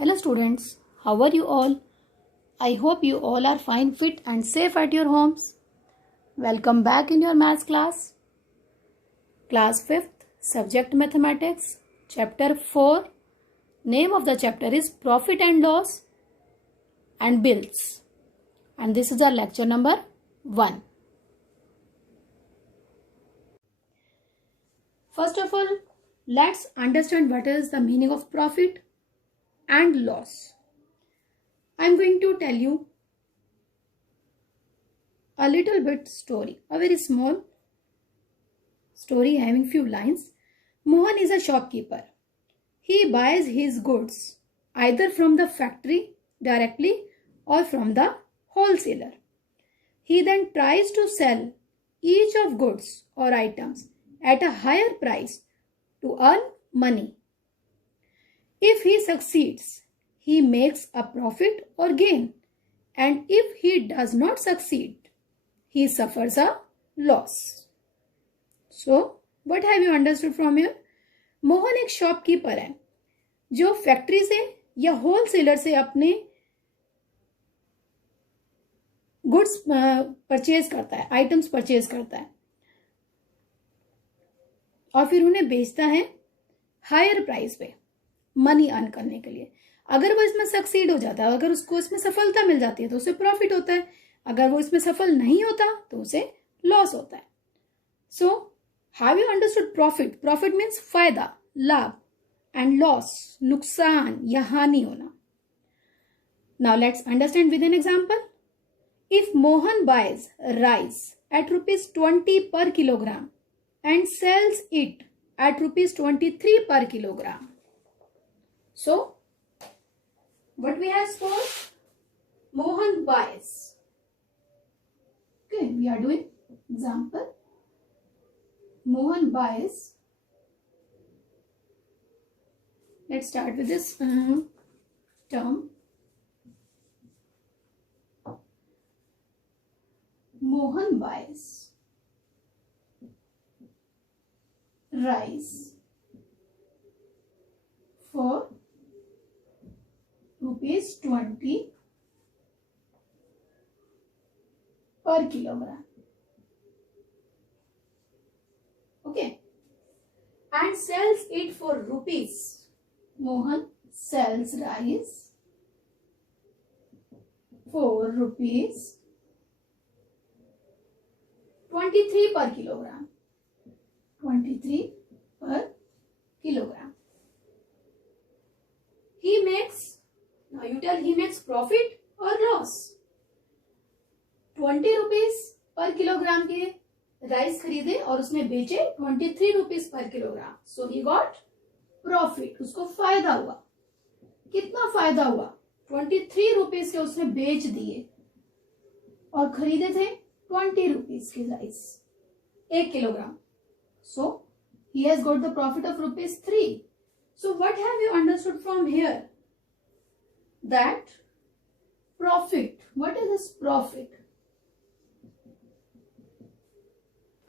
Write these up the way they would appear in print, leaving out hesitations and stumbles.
Hello students, how are you all? I hope you all are fine, fit and safe at your homes. Welcome back in your maths class. Class 5th, subject mathematics, chapter 4. Name of the chapter is profit and loss and bills. And this is our lecture number 1. First of all, let's understand what is the meaning of profit and loss. I am going to tell you a little bit story, a very small story having few lines. Mohan is a shopkeeper. He buys his goods either from the factory directly or from the wholesaler. He then tries to sell each of goods or items at a higher price to earn money. If he succeeds, he makes a profit or gain, and if he does not succeed, he suffers a loss. So, what have you understood from here? Mohan एक shopkeeper है जो factory से या wholesaler से अपने goods purchase करता है, items purchase करता है और फिर उन्हें बेचता है हायर प्राइस पे मनी अर्न करने के लिए. अगर वो इसमें सक्सीड हो जाता है, अगर उसको इसमें सफलता मिल जाती है तो उसे प्रॉफिट होता है, अगर वो इसमें सफल नहीं होता तो उसे लॉस होता है. So have you understood profit? Profit means फायदा, लाभ, एंड लॉस नुकसान या हानि होना. Now let's understand with an example. If Mohan buys rice at ₹20 per kilogram and sells it at ₹23 per kilogram. So, what we have suppose Mohan buys. Okay, we are doing example. Mohan buys. Let's start with this term. Mohan buys rice for ₹20 per kilogram. Okay, and sells it for rupees. Mohan sells rice for ₹23 per kilogram. 23 per kilogram. He makes, now you tell, he makes profit or loss? 20 rupees per kilogram के rice खरीदे और उसने बेचे 23 rupees per kilogram. So he got profit. उसको फायदा हुआ. कितना फायदा हुआ? 23 rupees के उसने बेच दिए और खरीदे थे 20 rupees के rice 1 kilogram. So he has got the profit of ₹3. So what have you understood from here? That profit. What is this profit?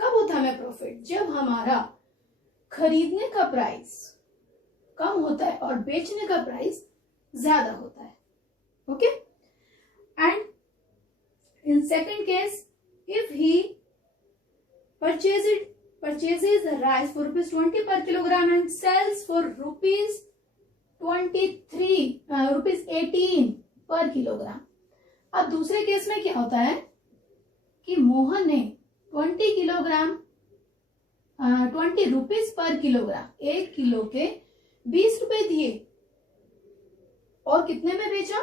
कब होता है हमें प्रॉफिट? जब हमारा खरीदने का प्राइस कम होता है और बेचने का प्राइस ज्यादा होता है. Okay, and in second case, if he purchases the rice for ₹20 per kilogram and sells for ₹18 per kilogram. अब दूसरे केस में क्या होता है कि मोहन ने 20 rupees per kilogram, 1 किलो के 20 रुपए दिए और कितने में बेचा?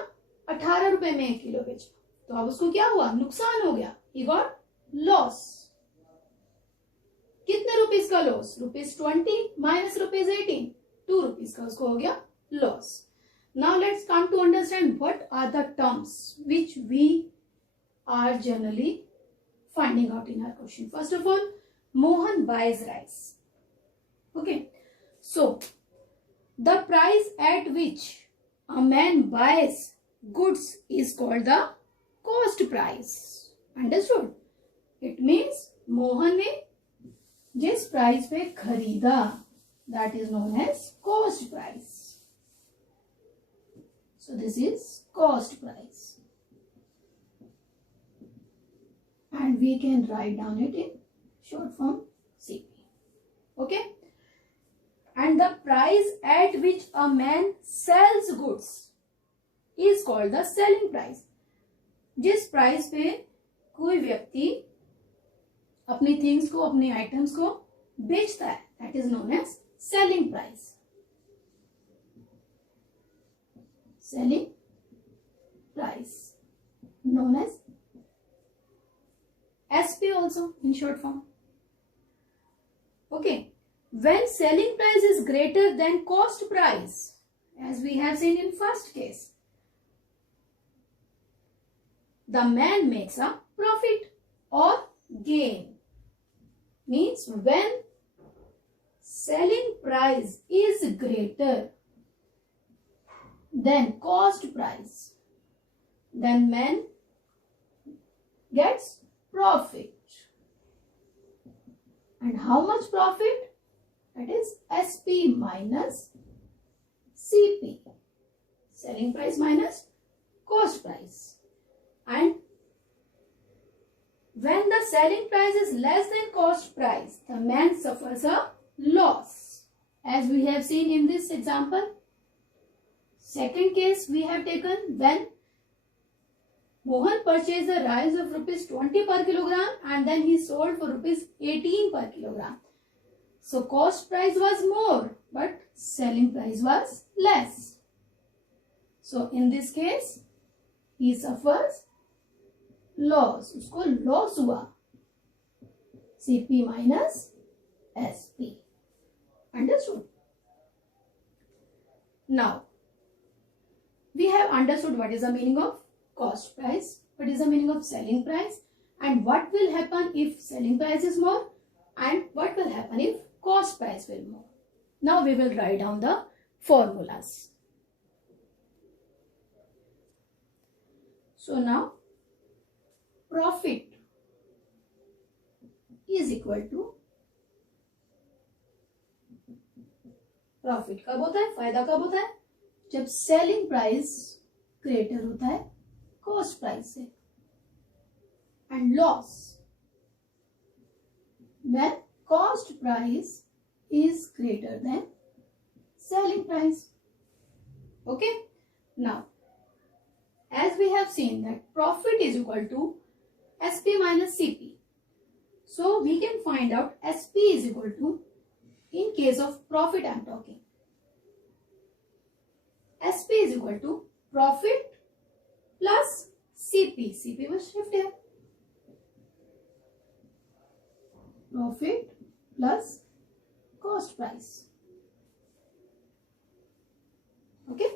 18 रुपए में 1 किलो बेचा. तो अब उसको क्या हुआ? नुकसान हो गया. He got loss. कितने रुपीस का लॉस? ₹20 minus ₹18, 2 रुपीस का उसको हो गया loss. Now let's come to understand what are the terms which we are generally finding out in our question. First of all, Mohan buys rice. Okay, so the price at which a man buys goods is called the cost price. Understood? It means Mohan ने जिस price पे खरीदा, that is known as cost price. So this is cost price. And we can write down it in short form CP. Okay. And the price at which a man sells goods is called the selling price. जिस price पे कोई व्यक्ति अपनी things को, अपने items को बेचता है, that is known as selling price. Selling price known as SP also in short form. Okay. When selling price is greater than cost price, as we have seen in first case, the man makes a profit or gain. Means when selling price is greater than cost price, then man gets profit. And how much profit? That is SP minus CP. Selling price minus cost price. And when the selling price is less than cost price, the man suffers a loss. As we have seen in this example. Second case we have taken when Mohan purchased the rice of rupees 20 per kilogram and then he sold for rupees 18 per kilogram. So cost price was more but selling price was less. So in this case he suffers loss. उसको loss हुआ. CP minus SP. Understood? Now we have understood what is the meaning of cost price, what is the meaning of selling price, and what will happen if selling price is more and what will happen if cost price will more. Now we will write down the formulas. So now profit is equal to, profit कब होता है, फायदा कब होता है, जब selling price greater होता है कॉस्ट प्राइस से. And loss when cost price is greater than selling price. Okay. Now, as we have seen that profit is equal to SP minus CP. So, we can find out SP is equal to, in case of profit I am talking, SP is equal to profit plus CP. CP was shift here. Profit plus cost price. Okay.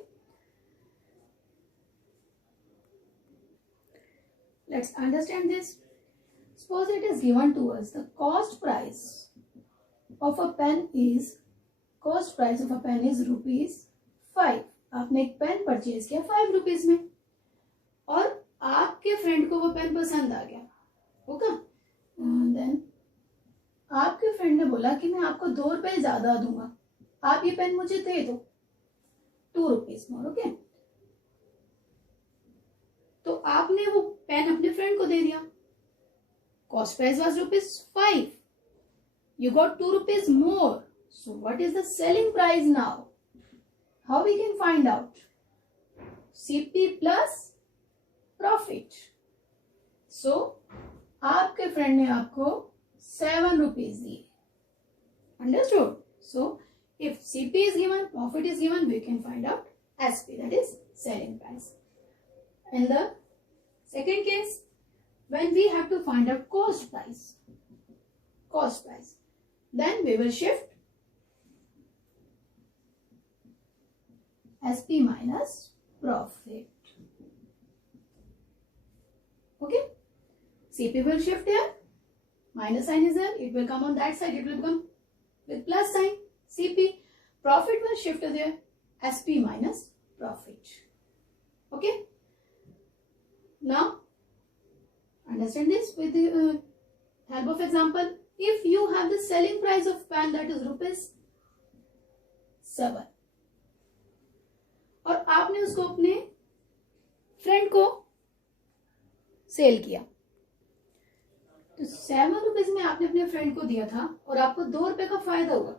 Let's understand this. Suppose it is given to us the cost price of a pen is rupees 5. आपने एक pen purchase किया 5 rupees में और आपके friend को वो pen पसंद आ गया. ओके. देन आपके फ्रेंड ने बोला कि मैं आपको 2 रुपए ज्यादा दूंगा, आप ये पेन मुझे दे दो, 2 रुपीज मोर. ओके. तो आपने वो पेन अपने फ्रेंड को दे दिया. Cost price was rupees 5. You got 2 rupees more. So what is the selling price now? How we can find out? CP plus profit. So आपके फ्रेंड ने आपको 7 rupees दिए. Understood? So if CP is given, profit is given, we can find out SP, that is selling price. In the second case, when we have to find out cost price, then we will shift SP minus profit. Okay. CP will shift here. Minus sign is there. It will come on that side. It will come with plus sign. CP. Profit will shift there. SP minus profit. Okay. Now, understand this with the help of example. If you have the selling price of pen that is rupees 7. और आपने उसको अपने friend को cell किया। तो 7 rupees में आपने अपने फ्रेंड को दिया था और आपको 2 रुपए का फायदा हुआ,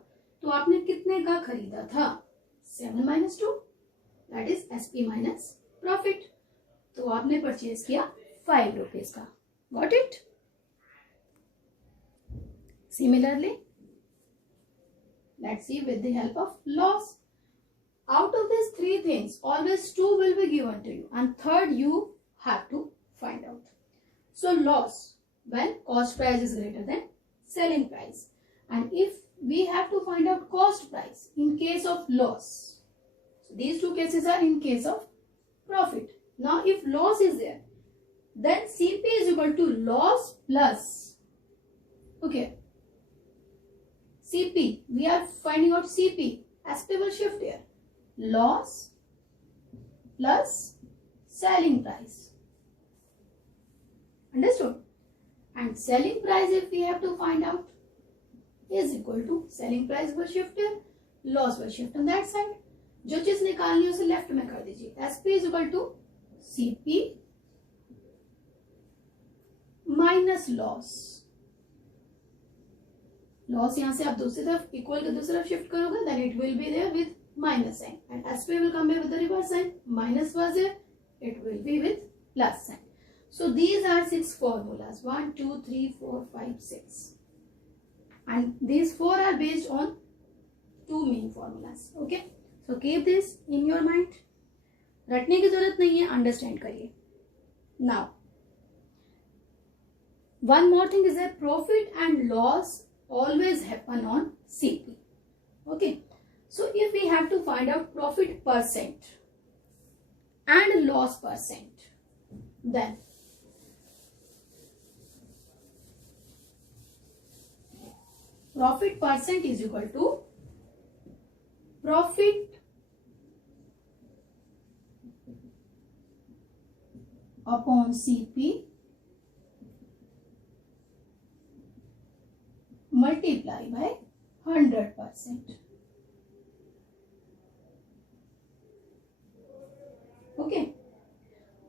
तो आपने कितने का खरीदा था? 7 minus 2, that is SP minus profit. तो आपने परचेज किया 5 रुपीज का। Got it? Similarly, let's see with the help of loss. Out of these 3 things, always 2 will be given to you and third you have to find out. So loss, when cost price is greater than selling price. And if we have to find out cost price in case of loss, so these 2 cases are in case of profit. Now if loss is there, then CP is equal to loss plus, okay, CP, we are finding out CP. SP will shift here. Loss plus selling price. Understood? And selling price, if we have to find out, is equal to selling price will shift here, loss will shift on that side. जो चीज निकालनी है उसे left में कर दीजिए. SP is equal to CP minus loss. Loss यहां से आप दूसरी तरफ इक्वल के दूसरी तरफ शिफ्ट करोगे, then it will be there with minus sign and SP will come with the reverse sign. Minus was there, it will be with plus sign. So these are 6 formulas, 1 2 3 4 5 6, and these 4 are based on 2 main formulas. Okay, so keep this in your mind. रटने की जरूरत नहीं है, understand करिए. Now one more thing is that profit and loss always happen on CP. Okay, so if we have to find out profit percent and loss percent, then profit percent is equal to profit upon CP multiply by 100%. Okay,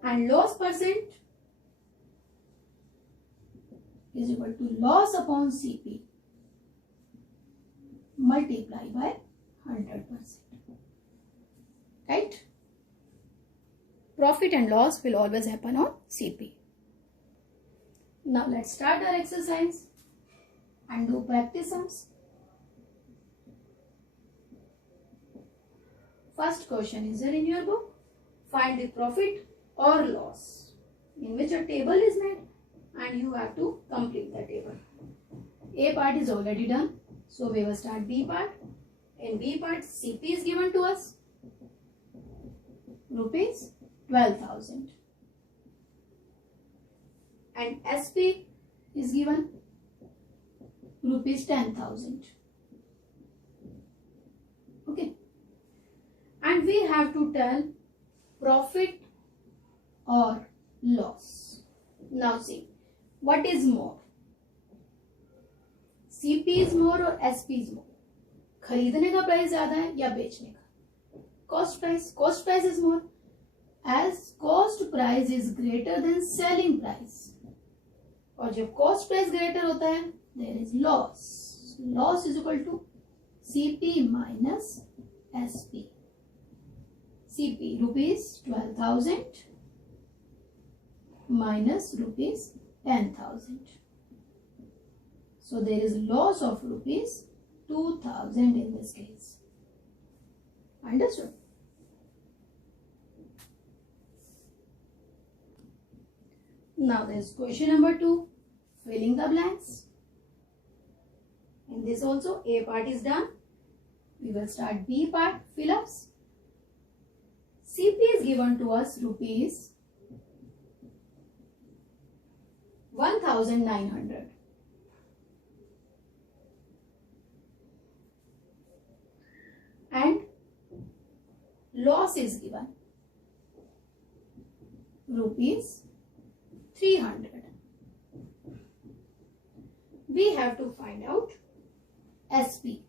and loss percent is equal to loss upon CP multiply by 100%. Right? Profit and loss will always happen on CP. Now let's start our exercise and do practice sums. First question is there in your book. Find the profit or loss, in which a table is made and you have to complete the table. A part is already done, so we will start B part. In B part, CP is given to us rupees 12,000 and SP is given rupees 10,000. Okay, and we have to tell profit or loss. Now see, what is more, CP is more or SP is more? खरीदने का price ज्यादा है या बेचने का? Cost price. Cost price is more as cost price is greater than selling price. और जब cost price greater होता है, there is loss. Loss is equal to CP minus SP. CP rupees 12,000 minus rupees 10,000. So there is loss of rupees 2,000 in this case. Understood? Now there is question number 2, filling the blanks. In this also, A part is done. We will start B part, fill-ups. CP is given to us rupees 1,900. And loss is given rupees 300. We have to find out SP.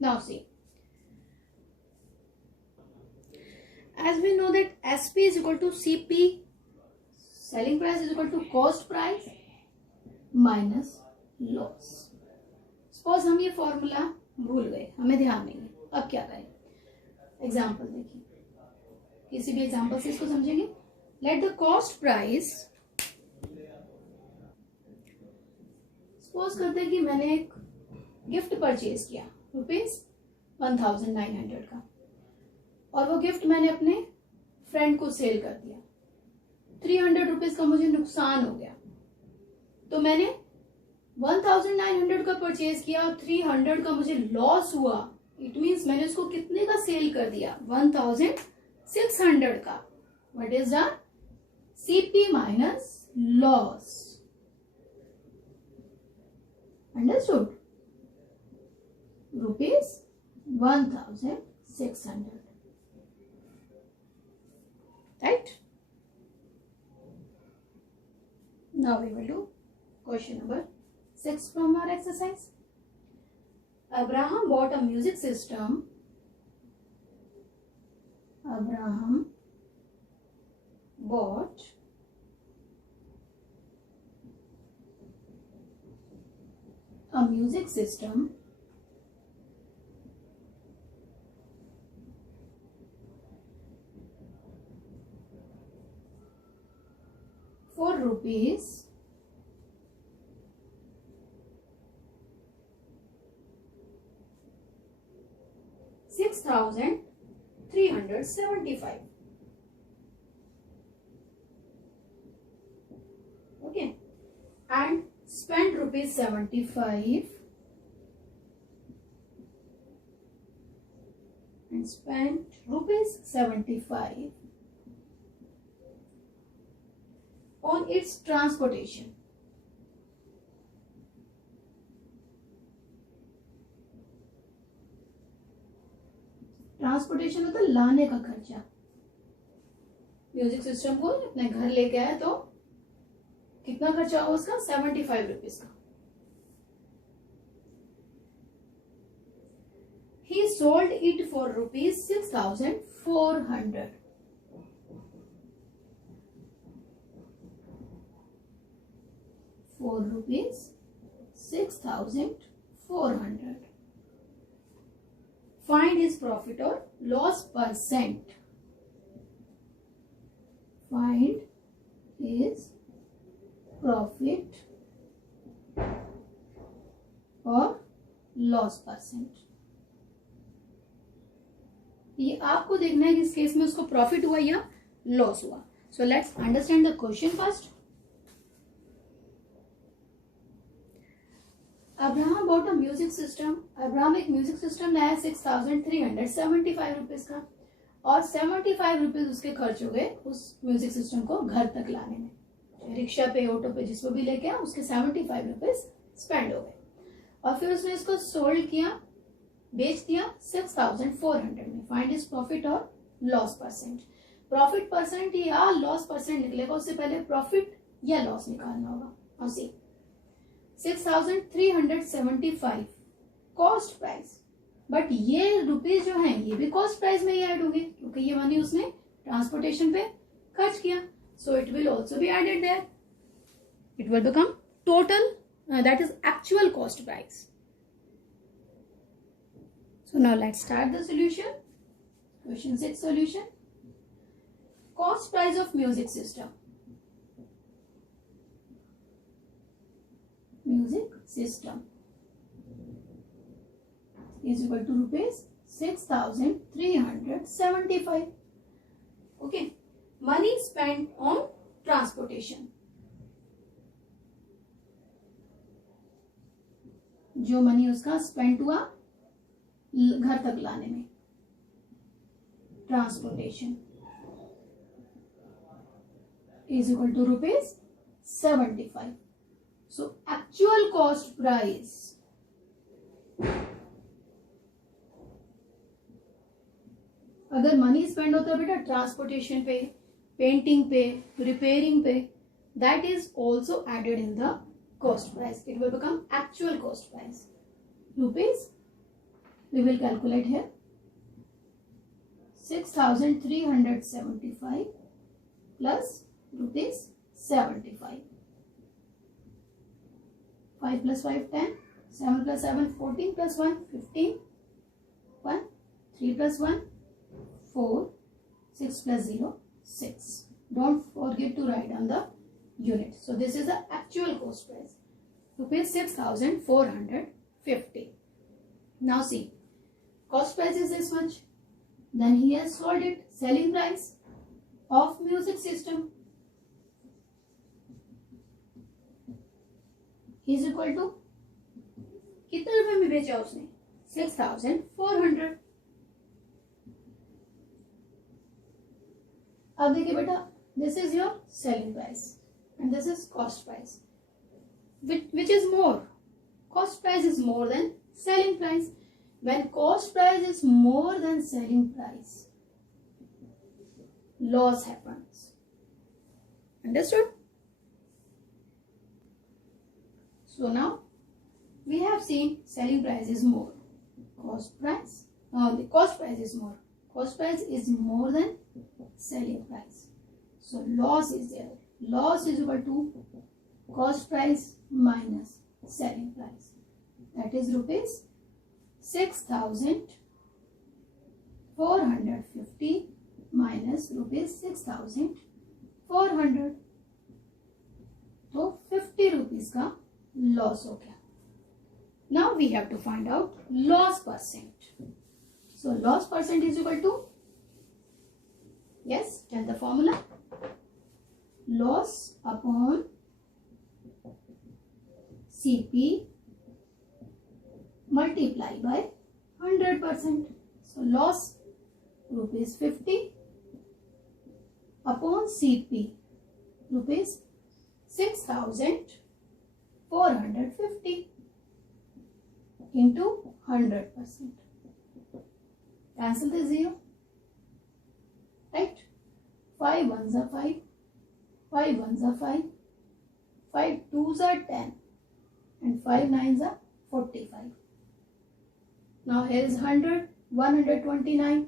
Now see, as we know that SP is equal to CP, selling price is equal to cost price minus loss. Suppose हम ये formula भूल गए, हमें ध्यान नहीं है, अब क्या करें? एग्जाम्पल देखिए, किसी भी एग्जाम्पल से इसको समझेंगे. Let the cost price, suppose करते हैं कि मैंने एक गिफ्ट परचेज किया ₹1900 का, और वो गिफ्ट मैंने अपने फ्रेंड को सेल कर दिया. ₹300 का मुझे नुकसान हो गया. तो मैंने 1900 का परचेज किया, 300 का मुझे लॉस हुआ. इट मीन्स मैंने उसको कितने का सेल कर दिया? 1600 का. What is the CP minus loss? Understood? ₹1600. Right? Now we will do question number 6 from our exercise. Abraham bought a music system. Abraham bought a music system for rupees 6,375. Okay, and spent ₹75 and spent ₹75 on its transportation. Transportation होता है लाने का खर्चा. Music system को अपने घर लेके आया तो कितना खर्चा हुआ उसका? ₹75 का. He sold it for ₹6,400. For ₹6,400. Find his profit or loss percent. Find his profit or loss percent. ये आपको देखना है कि इस केस में उसको प्रॉफिट हुआ या लॉस हुआ. So let's understand the question first. Abraham bought a music system. Abraham एक म्यूजिक सिस्टम लाया ₹6,375 का, और ₹75 उसके खर्च हो गए उस म्यूजिक सिस्टम को घर तक लाने में. रिक्शा पे, ऑटो पे, जिसको भी लेके आया उसके ₹75 स्पेंड हो गए. और फिर उसने इसको सोल्ड किया, बेच दिया 6,400 में. फाइंड इज प्रॉफिट और लॉस परसेंट. प्रॉफिट परसेंट या लॉस परसेंट निकलेगा, उससे पहले प्रॉफिट या लॉस निकालना होगा. और सी 6,375 कॉस्ट प्राइस, बट ये रुपीज जो है ये भी कॉस्ट प्राइस में ही ऐड होंगे क्योंकि ये मनी उसने ट्रांसपोर्टेशन पे खर्च किया. So it will also be added there. It will become total, that is actual cost price. So now let's start the solution. Question 6 solution. Cost price of music system. Music system is equal to ₹6,375. Okay. Money spent on transportation. जो money उसका spend हुआ घर तक लाने में, transportation, is equal to ₹75. So actual cost price अगर money spend होता है बेटा ट्रांसपोर्टेशन पे, पेंटिंग पे, रिपेयरिंग पे, that is also added in the cost price. It will become actual cost price We will calculate here. 6,375 plus rupees 75. 5 plus 5, 10. 7 plus 7, 14 plus 1, 15. 1. 3 plus 1, 4. 6 plus 0, 6. Don't forget to write on the unit. So this is the actual cost price. Rupees 6,450. Now see, cost price is this much. Then he has sold it. Selling price of music system is equal to कितने रुपए में बेचा उसने? 6,400. अब देखिए बेटा, this is your selling price and this is cost price. Which is more? Cost price is more than selling price. When cost price is more than selling price, loss happens. Understood? So now we have seen selling price is more. The cost price is more. Cost price is more than selling price. So loss is there. Loss is equal to cost price minus selling price. That is rupees 6,450 minus rupees 6,400. तो 50 rupees का loss हो गया. Now we have to find out loss percent. So loss percent is equal to, yes, tell the formula. Loss upon CP multiply by 100%. So loss rupees 50 upon CP rupees 6,450 into 100%. Cancel the 0. Right? 5 ones are 5. 5 ones are 5. 5 twos are 10. And 5 nines are 45. Now here is 100. 129.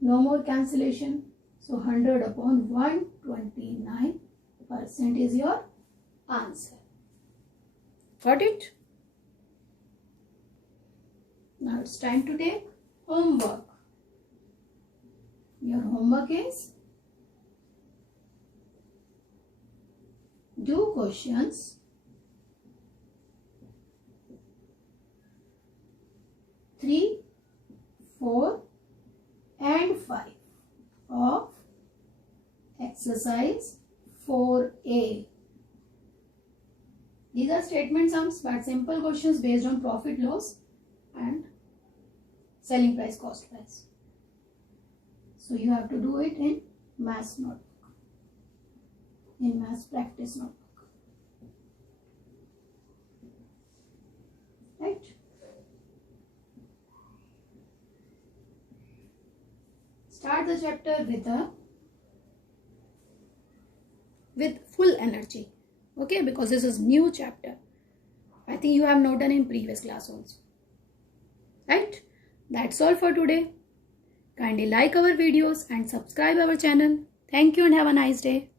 No more cancellation. So 100 upon 129% is your answer. Got it? Now it's time to take homework. Your homework is do questions 3, 4 and 5 of exercise 4A. These are statement sums but simple questions based on profit loss and selling price, cost price. So you have to do it in maths notebook, in maths practice notebook. Right? Start the chapter with full energy. Okay, because this is new chapter. I think you have not done in previous class also. Right? That's all for today. Kindly like our videos and subscribe our channel. Thank you and have a nice day.